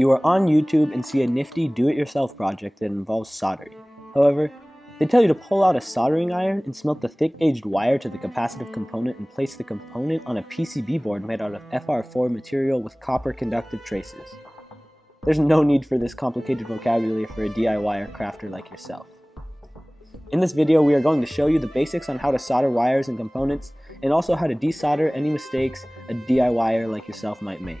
You are on YouTube and see a nifty do-it-yourself project that involves soldering. However, they tell you to pull out a soldering iron and smelt the thick-edged wire to the capacitive component and place the component on a PCB board made out of FR4 material with copper conductive traces. There's no need for this complicated vocabulary for a DIYer crafter like yourself. In this video, we are going to show you the basics on how to solder wires and components, and also how to desolder any mistakes a DIYer like yourself might make.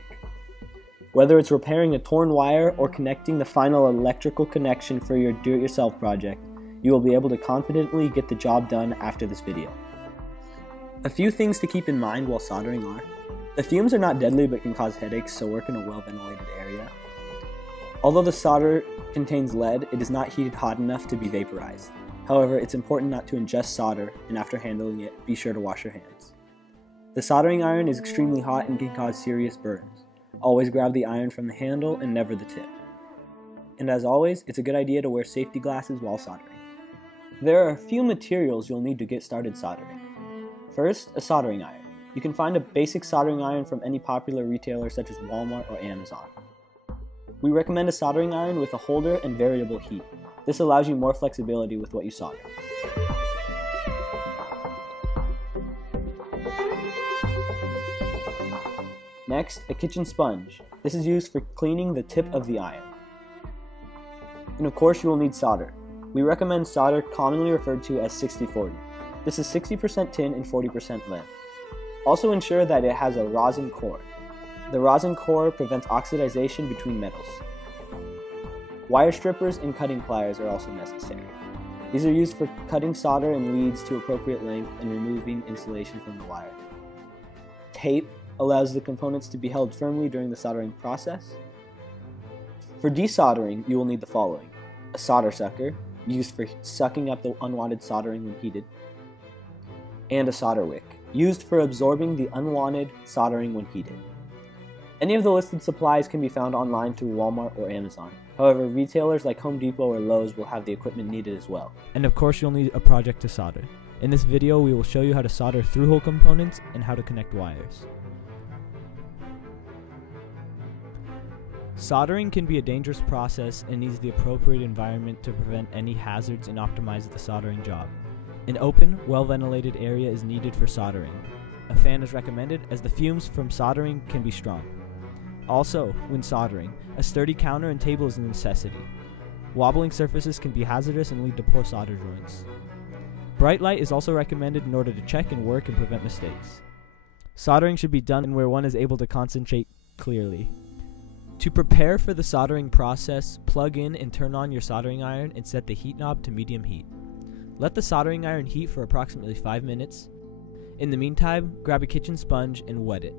Whether it's repairing a torn wire or connecting the final electrical connection for your do-it-yourself project, you will be able to confidently get the job done after this video. A few things to keep in mind while soldering are: the fumes are not deadly but can cause headaches, so work in a well-ventilated area. Although the solder contains lead, it is not heated hot enough to be vaporized. However, it's important not to ingest solder, and after handling it, be sure to wash your hands. The soldering iron is extremely hot and can cause serious burns. Always grab the iron from the handle and never the tip. And as always, it's a good idea to wear safety glasses while soldering. There are a few materials you'll need to get started soldering. First, a soldering iron. You can find a basic soldering iron from any popular retailer such as Walmart or Amazon. We recommend a soldering iron with a holder and variable heat. This allows you more flexibility with what you solder. Next, a kitchen sponge. This is used for cleaning the tip of the iron. And of course, you will need solder. We recommend solder commonly referred to as 60-40. This is 60% tin and 40% lead. Also ensure that it has a rosin core. The rosin core prevents oxidization between metals. Wire strippers and cutting pliers are also necessary. These are used for cutting solder and leads to appropriate length and removing insulation from the wire. Tape allows the components to be held firmly during the soldering process. For desoldering, you will need the following: a solder sucker, used for sucking up the unwanted soldering when heated, and a solder wick, used for absorbing the unwanted soldering when heated. Any of the listed supplies can be found online through Walmart or Amazon. However, retailers like Home Depot or Lowe's will have the equipment needed as well. And of course, you'll need a project to solder. In this video, we will show you how to solder through-hole components and how to connect wires. Soldering can be a dangerous process and needs the appropriate environment to prevent any hazards and optimize the soldering job. An open, well-ventilated area is needed for soldering. A fan is recommended as the fumes from soldering can be strong. Also, when soldering, a sturdy counter and table is a necessity. Wobbling surfaces can be hazardous and lead to poor solder joints. Bright light is also recommended in order to check and work and prevent mistakes. Soldering should be done where one is able to concentrate clearly. To prepare for the soldering process, plug in and turn on your soldering iron and set the heat knob to medium heat. Let the soldering iron heat for approximately 5 minutes. In the meantime, grab a kitchen sponge and wet it.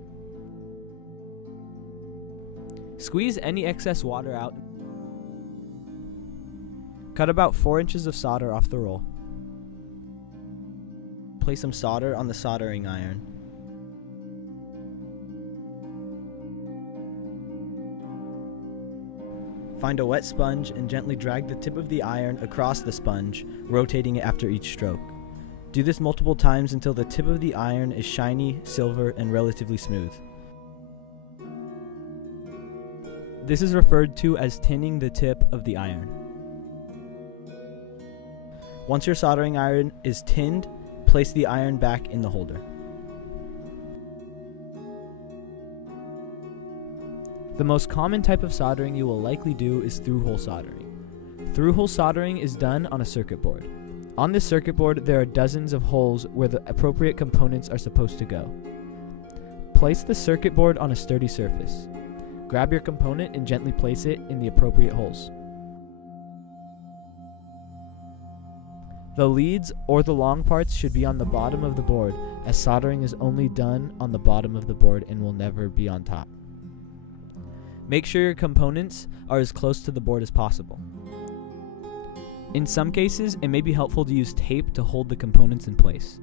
Squeeze any excess water out. Cut about 4 inches of solder off the roll. Place some solder on the soldering iron. Find a wet sponge and gently drag the tip of the iron across the sponge, rotating it after each stroke. Do this multiple times until the tip of the iron is shiny, silver, and relatively smooth. This is referred to as tinning the tip of the iron. Once your soldering iron is tinned, place the iron back in the holder. The most common type of soldering you will likely do is through-hole soldering. Through-hole soldering is done on a circuit board. On this circuit board, there are dozens of holes where the appropriate components are supposed to go. Place the circuit board on a sturdy surface. Grab your component and gently place it in the appropriate holes. The leads or the long parts should be on the bottom of the board, as soldering is only done on the bottom of the board and will never be on top. Make sure your components are as close to the board as possible. In some cases, it may be helpful to use tape to hold the components in place.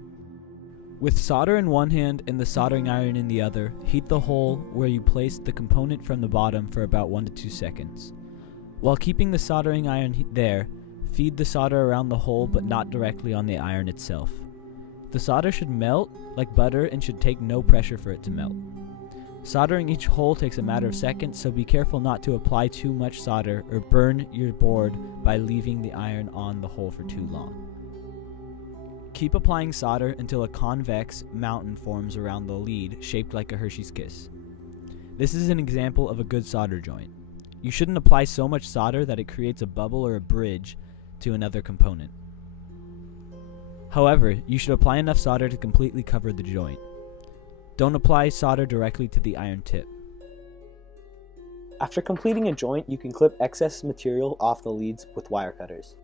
With solder in one hand and the soldering iron in the other, heat the hole where you placed the component from the bottom for about 1 to 2 seconds. While keeping the soldering iron there, feed the solder around the hole but not directly on the iron itself. The solder should melt like butter and should take no pressure for it to melt. Soldering each hole takes a matter of seconds, so be careful not to apply too much solder or burn your board by leaving the iron on the hole for too long. Keep applying solder until a convex mountain forms around the lead, shaped like a Hershey's Kiss. This is an example of a good solder joint. You shouldn't apply so much solder that it creates a bubble or a bridge to another component. However, you should apply enough solder to completely cover the joint. Don't apply solder directly to the iron tip. After completing a joint, you can clip excess material off the leads with wire cutters.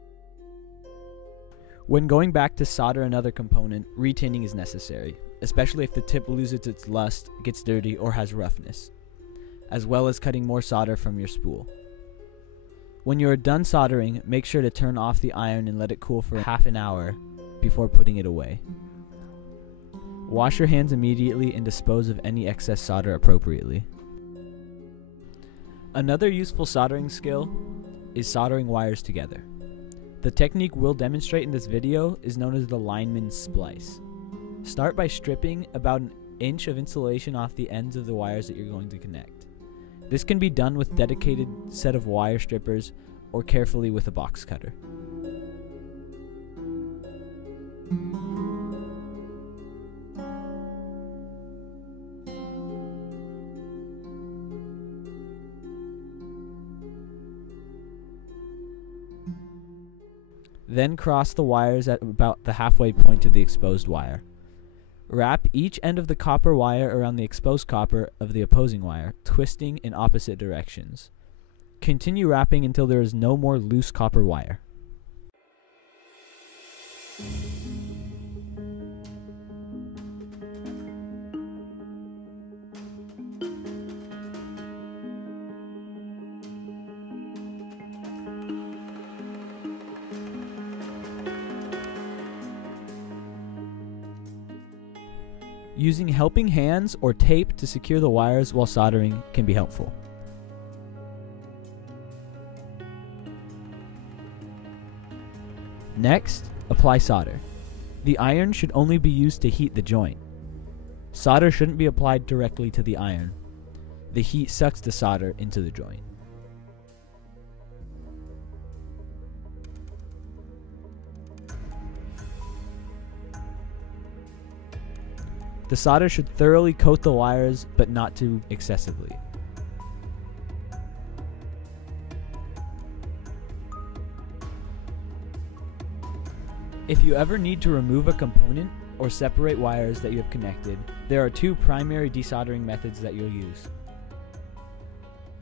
When going back to solder another component, retinning is necessary, especially if the tip loses its luster, gets dirty, or has roughness, as well as cutting more solder from your spool. When you are done soldering, make sure to turn off the iron and let it cool for half an hour before putting it away. Wash your hands immediately and dispose of any excess solder appropriately. Another useful soldering skill is soldering wires together. The technique we'll demonstrate in this video is known as the lineman's splice. Start by stripping about an inch of insulation off the ends of the wires that you're going to connect. This can be done with a dedicated set of wire strippers or carefully with a box cutter. Then cross the wires at about the halfway point to the exposed wire. Wrap each end of the copper wire around the exposed copper of the opposing wire, twisting in opposite directions. Continue wrapping until there is no more loose copper wire. Using helping hands or tape to secure the wires while soldering can be helpful. Next, apply solder. The iron should only be used to heat the joint. Solder shouldn't be applied directly to the iron. The heat sucks the solder into the joint. The solder should thoroughly coat the wires, but not too excessively. If you ever need to remove a component or separate wires that you have connected, there are two primary desoldering methods that you'll use.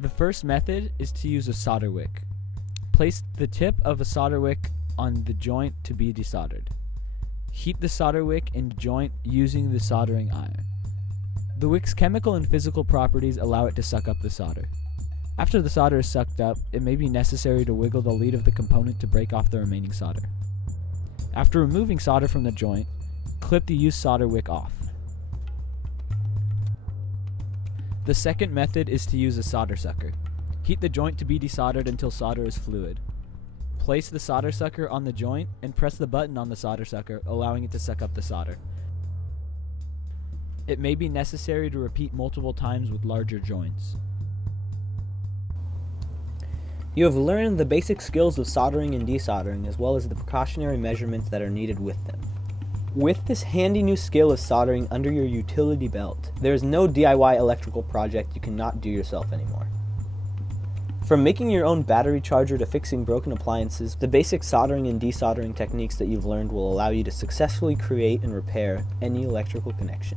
The first method is to use a solder wick. Place the tip of a solder wick on the joint to be desoldered. Heat the solder wick in the joint using the soldering iron. The wick's chemical and physical properties allow it to suck up the solder. After the solder is sucked up, it may be necessary to wiggle the lead of the component to break off the remaining solder. After removing solder from the joint, clip the used solder wick off. The second method is to use a solder sucker. Heat the joint to be desoldered until solder is fluid. Place the solder sucker on the joint and press the button on the solder sucker, allowing it to suck up the solder. It may be necessary to repeat multiple times with larger joints. You have learned the basic skills of soldering and desoldering, as well as the precautionary measurements that are needed with them. With this handy new skill of soldering under your utility belt, there is no DIY electrical project you cannot do yourself anymore. From making your own battery charger to fixing broken appliances, the basic soldering and desoldering techniques that you've learned will allow you to successfully create and repair any electrical connection.